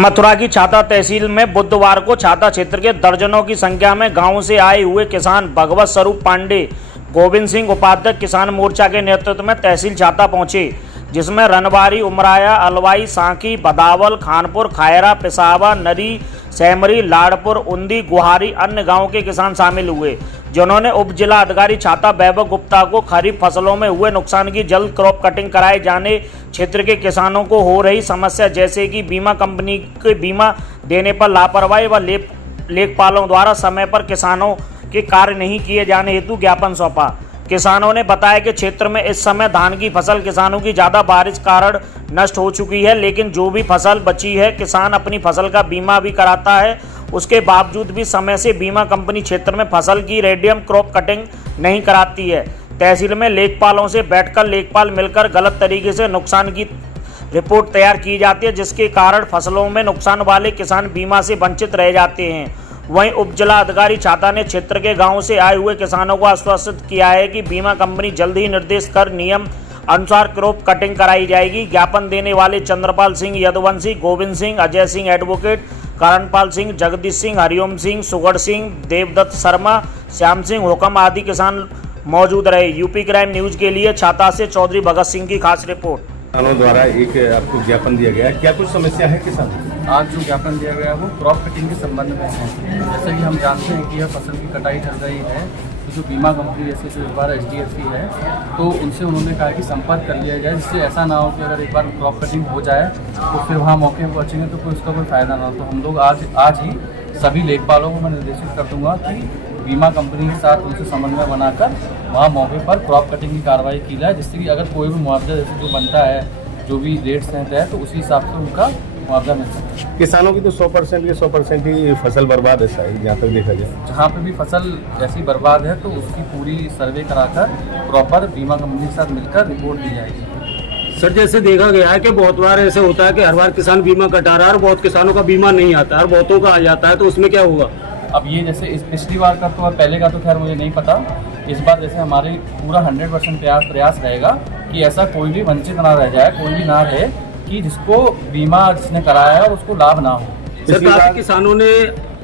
मथुरा की छाता तहसील में बुधवार को छाता क्षेत्र के दर्जनों की संख्या में गांव से आए हुए किसान भगवत स्वरूप पांडे, गोविंद सिंह उपाध्यक्ष किसान मोर्चा के नेतृत्व में तहसील छाता पहुंचे, जिसमें रनवारी, उमराया, अलवाई, सांकी, बदावल, खानपुर, खायरा, पिसावा, नरी, सेमरी, लाड़पुर, उंदी, गुहारी अन्य गाँव के किसान शामिल हुए, जिन्होंने उप जिला अधिकारी छाता वैभव गुप्ता को खरीफ फसलों में हुए नुकसान की जल्द क्रॉप कटिंग कराए जाने, क्षेत्र के किसानों को हो रही समस्या जैसे कि बीमा कंपनी के बीमा देने पर लापरवाही व लेखपालों द्वारा समय पर किसानों के कार्य नहीं किए जाने हेतु ज्ञापन सौंपा। किसानों ने बताया कि क्षेत्र में इस समय धान की फसल किसानों की ज़्यादा बारिश कारण नष्ट हो चुकी है, लेकिन जो भी फसल बची है किसान अपनी फसल का बीमा भी कराता है, उसके बावजूद भी समय से बीमा कंपनी क्षेत्र में फसल की रेडियम क्रॉप कटिंग नहीं कराती है। तहसील में लेखपालों से बैठकर लेखपाल मिलकर गलत तरीके से नुकसान की रिपोर्ट तैयार की जाती है, जिसके कारण फसलों में नुकसान वाले किसान बीमा से वंचित रह जाते हैं। वहीं उप जिला अधिकारी छाता ने क्षेत्र के गाँव से आए हुए किसानों को आश्वस्त किया है कि बीमा कंपनी जल्द ही निर्देश कर नियम अनुसार क्रॉप कटिंग कराई जाएगी। ज्ञापन देने वाले चंद्रपाल सिंह यदुवंशी, गोविंद सिंह, अजय सिंह एडवोकेट, करणपाल सिंह, जगदीश सिंह, हरिओम सिंह, सुगढ़ सिंह, देवदत्त शर्मा, श्याम सिंह हुक्म आदि किसान मौजूद रहे। यूपी क्राइम न्यूज के लिए छाता से चौधरी भगत सिंह की खास रिपोर्ट। किसानों द्वारा एक आपको ज्ञापन दिया गया है, क्या कुछ समस्या है किसान? आज जो ज्ञापन दिया गया है वो क्रॉप कटिंग के संबंध में है। जैसे कि हम जानते हैं कि यह फसल की कटाई चल रही है, तो जो बीमा कंपनी जैसे जो एक बार HDFC है, तो उनसे उन्होंने कहा कि संपर्क कर लिया जाए, जिससे ऐसा ना हो कि अगर एक बार क्रॉप कटिंग हो जाए तो फिर वहाँ मौके पर पहुँचेंगे तो कोई उसका कोई फ़ायदा ना हो। तो हम लोग आज ही सभी लेखपालों को मैं निर्देशित कर दूँगा कि बीमा कंपनी के साथ उनसे समन्वय बनाकर वहाँ मौके पर क्रॉप कटिंग की कार्रवाई की जाए, जिससे कि अगर कोई भी मुआवजा जैसे जो बनता है, जो भी रेट्स हैं तय, तो उसी हिसाब से उनका मुआवजा मिल सकता है। किसानों की तो 100% के 100% ही फसल बर्बाद है शायद, जहाँ तक देखा जाए। जहाँ पे भी फसल ऐसी बर्बाद है तो उसकी पूरी सर्वे कराकर प्रॉपर बीमा कंपनी के साथ मिलकर रिपोर्ट दी जाएगी। सर, जैसे देखा गया है कि बहुत बार ऐसे होता है कि हर बार किसान बीमा कटा रहा है और बहुत किसानों का बीमा नहीं आता है और बहुतों का आ जाता है, तो उसमें क्या होगा? अब ये जैसे इस पिछली बार का तो पहले का तो खैर मुझे नहीं पता, इस बार जैसे हमारे पूरा 100% प्रयास रहेगा कि ऐसा कोई भी वंचित ना रह जाए, कोई भी ना रहे कि जिसको बीमा जिसने कराया है उसको लाभ ना हो। सरकार किसानों ने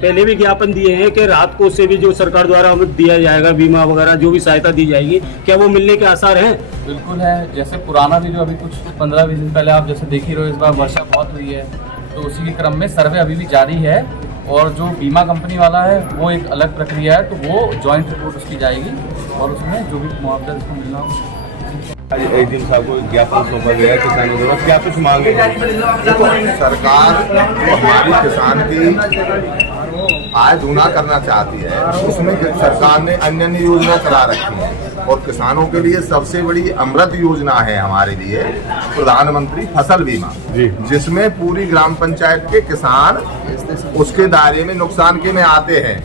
पहले भी ज्ञापन दिए हैं कि राहत कोष से भी जो सरकार द्वारा दिया जाएगा बीमा वगैरह जो भी सहायता दी जाएगी, क्या वो मिलने के आसार हैं? बिल्कुल है। जैसे पुराना भी जो अभी कुछ 15-20 दिन पहले आप जैसे देख ही रहे हो, इस बार वर्षा बहुत हुई है, तो उसी के क्रम में सर्वे अभी भी जारी है और जो बीमा कंपनी वाला है वो एक अलग प्रक्रिया है, तो वो जॉइंट रिपोर्ट उसकी जाएगी और उसमें जो भी मुआवजा जिसको मिलना हो। आज एसडीएम साहब को ज्ञापन सौंपा गया है किसानों द्वारा, क्या कुछ मांगे? देखो, सरकार जो हमारी किसान की आय दूना करना चाहती है, उसमें सरकार ने अन्य योजना चला रखी है और किसानों के लिए सबसे बड़ी अमृत योजना है हमारे लिए प्रधानमंत्री फसल बीमा, जिसमें पूरी ग्राम पंचायत के किसान उसके दायरे में नुकसान के में आते हैं।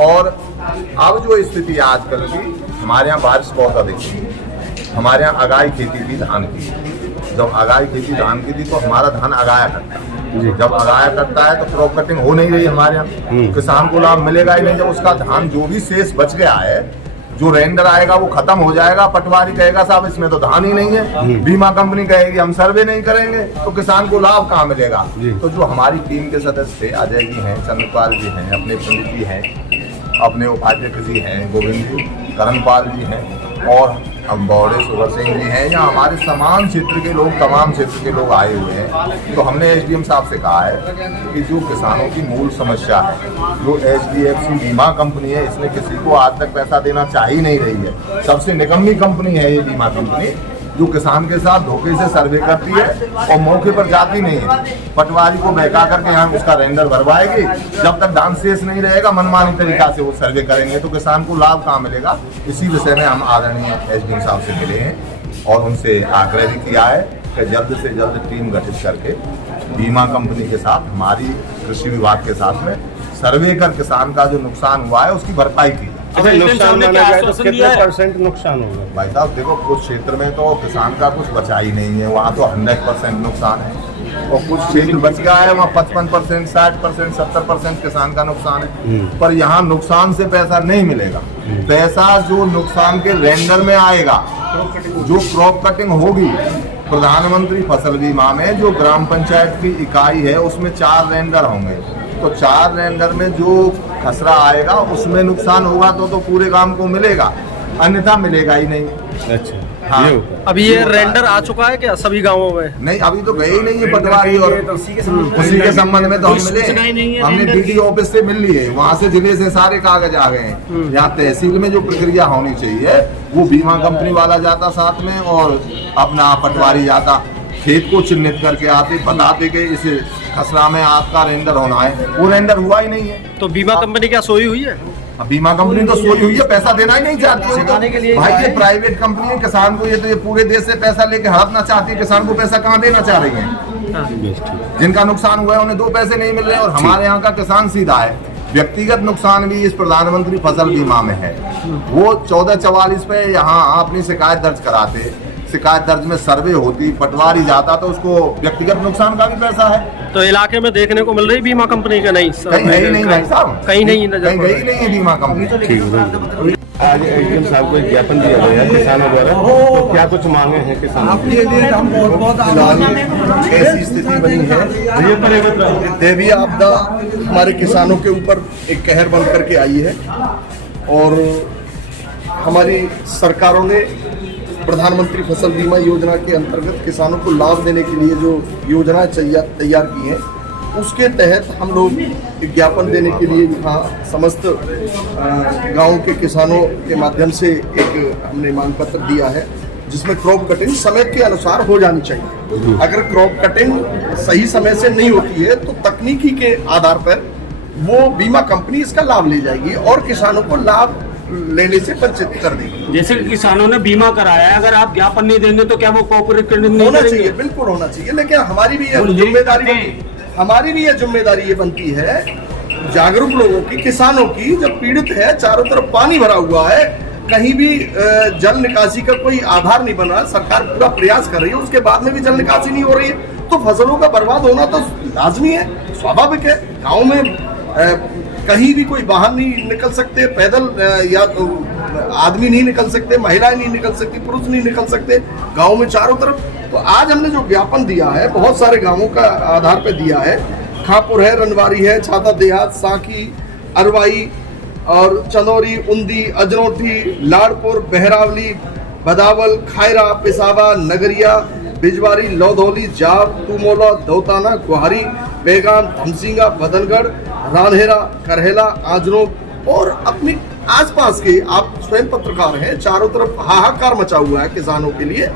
और अब जो स्थिति आजकल की, हमारे यहाँ बारिश बहुत अधिक थी, हमारे यहाँ अगाई खेती थी धान की, जब अगाई खेती धान की थी तो हमारा धान अगाया करता है, जब अगाया करता है तो क्रॉप कटिंग हो नहीं रही हमारे यहाँ, किसान को लाभ मिलेगा ही नहीं। जब उसका धान जो भी शेष बच गया है, जो रेंडर आएगा वो खत्म हो जाएगा, पटवारी कहेगा साहब इसमें तो धान ही नहीं है, बीमा कंपनी कहेगी हम सर्वे नहीं करेंगे, तो किसान को लाभ कहाँ मिलेगा? तो जो हमारी टीम के सदस्य थे, अजय जी हैं, चंद्रपाल जी हैं, अपने पंडित जी हैं, अपने उपाध्यक्ष जी हैं, गोविंद जी, करणपाल जी हैं और बौड़े सुगढ़ सिंह जी हैं, या हमारे समान क्षेत्र के लोग, तमाम क्षेत्र के लोग आए हुए हैं। तो हमने एसडीएम साहब से कहा है कि जो किसानों की मूल समस्या है, जो HDFC बीमा कंपनी है, इसने किसी को आज तक पैसा देना चाह ही नहीं रही है। सबसे निकम्मी कंपनी है ये बीमा कंपनी, जो किसान के साथ धोखे से सर्वे करती है और मौके पर जाती नहीं है, पटवारी को बहका करके यहाँ उसका रेंडर भरवाएगी। जब तक धान शेष नहीं रहेगा मनमानी तरीका से वो सर्वे करेंगे तो किसान को लाभ कहाँ मिलेगा? इसी विषय में हम आदरणीय एसडीएम साहब से मिले हैं और उनसे आग्रह भी किया है कि जल्द से जल्द टीम गठित करके बीमा कंपनी के साथ, हमारी कृषि विभाग के साथ में सर्वे कर किसान का जो नुकसान हुआ है उसकी भरपाई की। अच्छा, नुकसान माना जाए तो कितने % नुकसान होगा? भाई साहब देखो, कुछ क्षेत्र में तो किसान का कुछ बचा ही नहीं है, वहाँ तो 100% नुकसान है और कुछ क्षेत्र बच गया है, वहाँ 55%, 60%, 70% किसान का नुकसान है। पर यहाँ नुकसान से पैसा नहीं मिलेगा, पैसा जो नुकसान के रेंडर में आएगा, जो क्रॉप कटिंग होगी प्रधानमंत्री फसल बीमा में जो ग्राम पंचायत की इकाई है उसमें 4 रेंडर होंगे, तो 4 रेंडर में जो खसरा आएगा उसमें नुकसान होगा तो पूरे गांव को मिलेगा, अन्यथा मिलेगा ही नहीं। अच्छा, हाँ। ये होगा। अभी ये रेंडर आ चुका है क्या सभी गांवों में? नहीं, अभी तो गए ही नहीं है पटवारी, और उसी के संबंध में तो हम मिले, हमने डीडी ऑफिस से मिल लिए, वहाँ से जिले से सारे कागज आ गए हैं। यहाँ तहसील में जो प्रक्रिया होनी चाहिए वो बीमा कंपनी वाला जाता साथ में और अपना पटवारी जाता, खेत को चिन्हित करके आते, बताते कि इस खसरा में आपका रेंडर होना है, वो रेंडर हुआ ही नहीं है। तो बीमा कंपनी क्या सोई हुई है? अब बीमा कंपनी तो सोई हुई है, पैसा देना ही नहीं चाहती है तो। भाई ये प्राइवेट कंपनी है, किसान को ये पूरे देश से पैसा लेके हड़पना चाहती है, किसान को पैसा कहाँ देना चाह रही है? जिनका नुकसान हुआ है उन्हें 2 पैसे नहीं मिल रहे, और हमारे यहाँ का किसान सीधा है, व्यक्तिगत नुकसान भी इस प्रधानमंत्री फसल बीमा में है। वो 1444 पे यहाँ अपनी शिकायत दर्ज कराते, शिकायत दर्ज में सर्वे होती, पटवारी जाता तो उसको व्यक्तिगत नुकसान का भी पैसा है। तो इलाके में देखने को मिल रही बीमा कंपनी का नहीं? कहीं है ही नहीं भाई साहब, कहीं नहीं नजर कहीं गई नहीं है बीमा कंपनी। आज एसडीएम साहब को एक ज्ञापन दिया गया है किसानों द्वारा, तो क्या कुछ मांगे हैं किसानों की? हम बहुत ऐसी स्थिति बनी है, दैवीय आपदा हमारे किसानों के ऊपर एक कहर बन करके आई है, और हमारी सरकारों ने प्रधानमंत्री फसल बीमा योजना के अंतर्गत किसानों को लाभ देने के लिए जो योजनाएं तैयार की हैं, उसके तहत हम लोग ज्ञापन देने के लिए यहाँ समस्त गांव के किसानों के माध्यम से एक हमने मांग पत्र दिया है, जिसमें क्रॉप कटिंग समय के अनुसार हो जानी चाहिए। अगर क्रॉप कटिंग सही समय से नहीं होती है तो तकनीकी के आधार पर वो बीमा कंपनी इसका लाभ ले जाएगी और किसानों को लाभ लेने से वंचित कर देगी। जैसे कि किसानों ने बीमा कराया है, अगर आप ज्ञापन नहीं देंगे तो क्या वो कोऑपरेट नहीं होना करेंगे? चाहिए, बिल्कुल होना चाहिए, लेकिन हमारी भी ये जिम्मेदारी बनती है जागरूक लोगों की, किसानों की, जब पीड़ित है, चारों तरफ पानी भरा हुआ है, कहीं भी जल निकासी का कोई आधार नहीं बना, सरकार पूरा प्रयास कर रही है, उसके बाद में भी जल निकासी नहीं हो रही है, तो फसलों का बर्बाद होना तो लाजमी है, स्वाभाविक है। गाँव में कहीं भी कोई बाहर नहीं निकल सकते, पैदल या आदमी नहीं निकल सकते, महिलाएं नहीं निकल सकती, पुरुष नहीं निकल सकते गांव में चारों तरफ। तो आज हमने जो ज्ञापन दिया है बहुत सारे गांवों का आधार पे दिया है, खापुर है, रनवारी है, छाता देहात, साकी, अरवाई और चंदौरी, उंदी, अजनौठी, लाड़पुर, बहरावली, बदावल, खायरा, पिसावा, नगरिया, बिजवारी, लौधौली, जाब, तुमोला, दौताना, गुहारी, बेगाम, धमसिंगा, बदनगढ़, रानहेरा, करहेला, आजनो और अपने आसपास के, आप स्वयं पत्रकार हैं, चारों तरफ हाहाकार मचा हुआ है किसानों के लिए।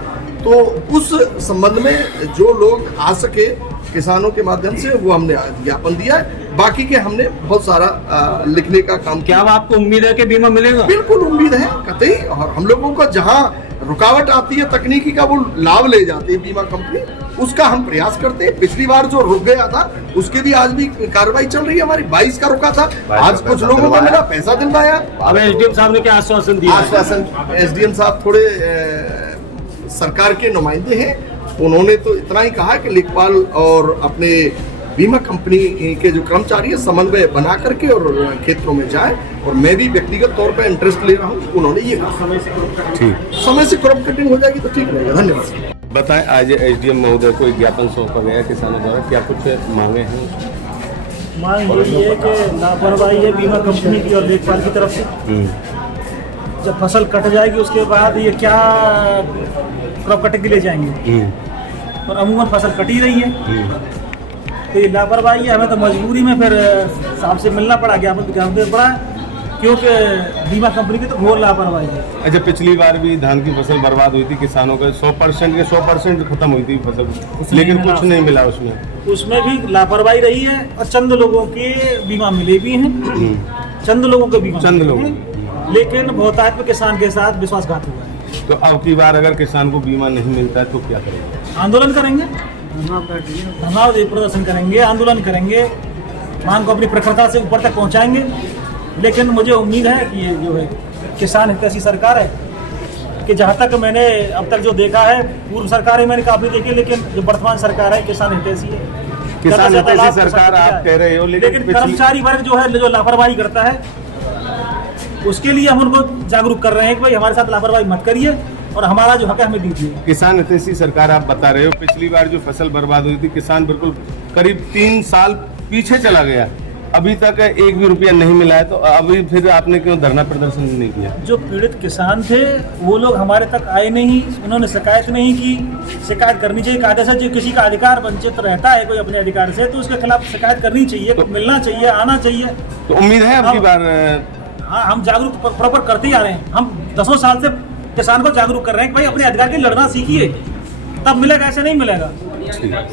तो उस संबंध में जो लोग आ सके किसानों के माध्यम से वो हमने ज्ञापन दिया है, बाकी के हमने बहुत सारा लिखने का काम क्या आपको उम्मीद है कि बीमा मिलेगा? बिल्कुल उम्मीद है कतई, और हम लोगों को जहां रुकावट आती है तकनीकी का वो लाभ ले जाती है बीमा कंपनी, उसका हम प्रयास करते हैं। पिछली बार जो रुक गया था उसके भी आज भी कार्रवाई चल रही है हमारी, 22 का रुका था, आज कुछ लोगों को मिला, पैसा दिलवाया। अब एसडीएम साहब ने क्या आश्वासन दिया? आश्वासन, एसडीएम साहब थोड़े सरकार के नुमाइंदे हैं, उन्होंने तो इतना ही कहा कि लेखपाल और अपने बीमा कंपनी के जो कर्मचारी है समन्वय बना करके और क्षेत्रों में जाए, और मैं भी व्यक्तिगत तौर पर इंटरेस्ट ले रहा हूँ, उन्होंने ये कहा। समय से क्रॉप कटिंग हो जाएगी तो ठीक रहेगा। धन्यवाद। बताएं, आज एसडीएम महोदय को एक ज्ञापन सौंपा गया किसानों द्वारा, क्या कुछ मांगे हैं? मांग यही है कि लापरवाही है बीमा कंपनी की और लेखपाल की तरफ से। जब फसल कट जाएगी उसके बाद ये क्या क्रॉप कटिंग के लिए जाएंगे, और अमूमन फसल कट ही रही है, तो ये लापरवाही है। हमें तो मजबूरी में फिर साहब से मिलना पड़ा, ज्ञापन देना पड़ा, क्योंकि बीमा कंपनी की तो घोर लापरवाही है। अच्छा, पिछली बार भी धान की फसल बर्बाद हुई थी किसानों के 100% खत्म हुई थी फसल, लेकिन कुछ नहीं मिला उसमें भी लापरवाही रही है, और चंद लोगों के बीमा मिले भी हैं, चंद लोगों के बीमा, लेकिन बहुतायत किसान के साथ विश्वासघात हुआ है। तो अब की बार अगर किसान को बीमा नहीं मिलता है तो क्या करेंगे? आंदोलन करेंगे, धरना प्रदर्शन करेंगे, आंदोलन करेंगे, मांग को अपनी प्रखरता से ऊपर तक पहुंचाएंगे। लेकिन मुझे उम्मीद है कि ये जो है किसान हितैषी सरकार है, कि जहाँ तक मैंने अब तक जो देखा है, पूर्व सरकारें मैंने काफ़ी देखी, लेकिन जो वर्तमान सरकार है किसान हितैषी है। किसान हितैषी सरकार आप कह रहे हो, लेकिन कर्मचारी वर्ग जो है जो लापरवाही करता है, उसके लिए हम उनको जागरूक कर रहे हैं कि भाई हमारे साथ लापरवाही मत करिए, और हमारा जो हक है हमें दीजिए। किसान हितैषी सरकार आप बता रहे हो, पिछली बार जो फसल बर्बाद हुई थी किसान बिल्कुल करीब 3 साल पीछे चला गया, अभी तक 1 भी रुपया नहीं मिला है, तो अभी फिर आपने क्यों धरना प्रदर्शन नहीं किया? जो पीड़ित किसान थे वो लोग हमारे तक आए नहीं, उन्होंने शिकायत नहीं की। शिकायत करनी चाहिए कायदे से। जो किसी का अधिकार वंचित रहता है कोई अपने अधिकार से, तो उसके खिलाफ शिकायत करनी चाहिए, तो मिलना चाहिए, आना चाहिए। तो उम्मीद है अब की बार? हाँ, हम जागरूक प्रॉपर करते ही आ रहे हैं। हम 10 साल से किसान को जागरूक कर रहे हैं कि भाई अपने अधिकार के लिए लड़ना सीखिए, तब मिलेगा, ऐसे नहीं मिलेगा। ठीक है।